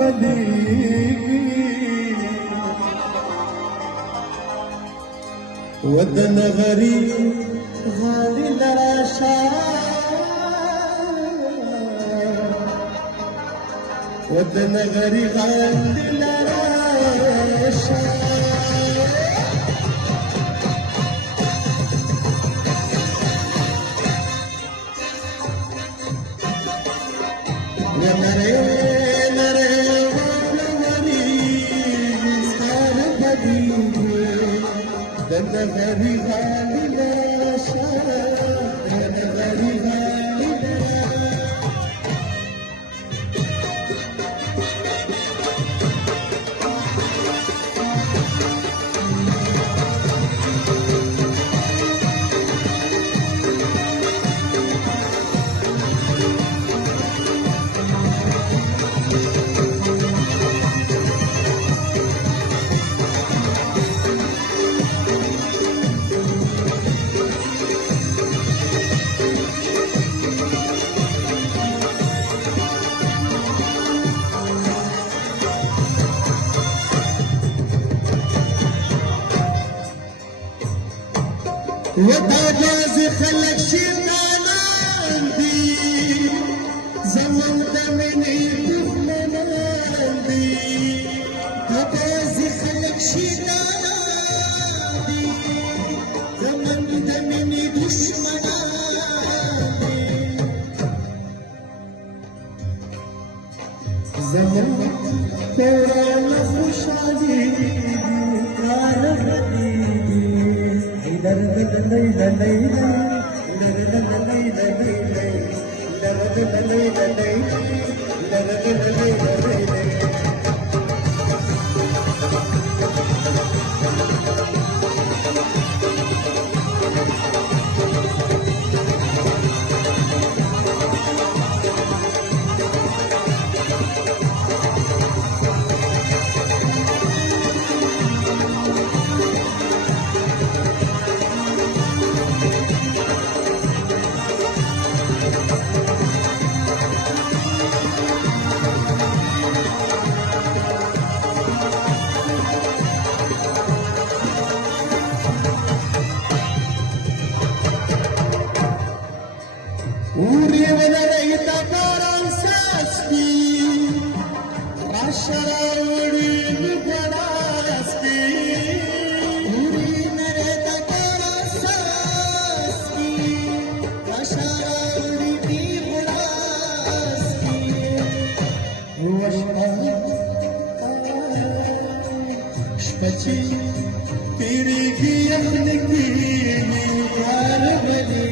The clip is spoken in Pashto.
بليږي وطن غریب غاړې لراشه وطن غریب غاړې لراشه نغری غالی لاشا نغری غالی وتجاز خلق شيطانان دي زمن دمني دخلان دي وتجاز خلق شيطانان دي زمن دمني دشمنان دي زمن قرآن خوشالي तेरी की अखन की यार बनी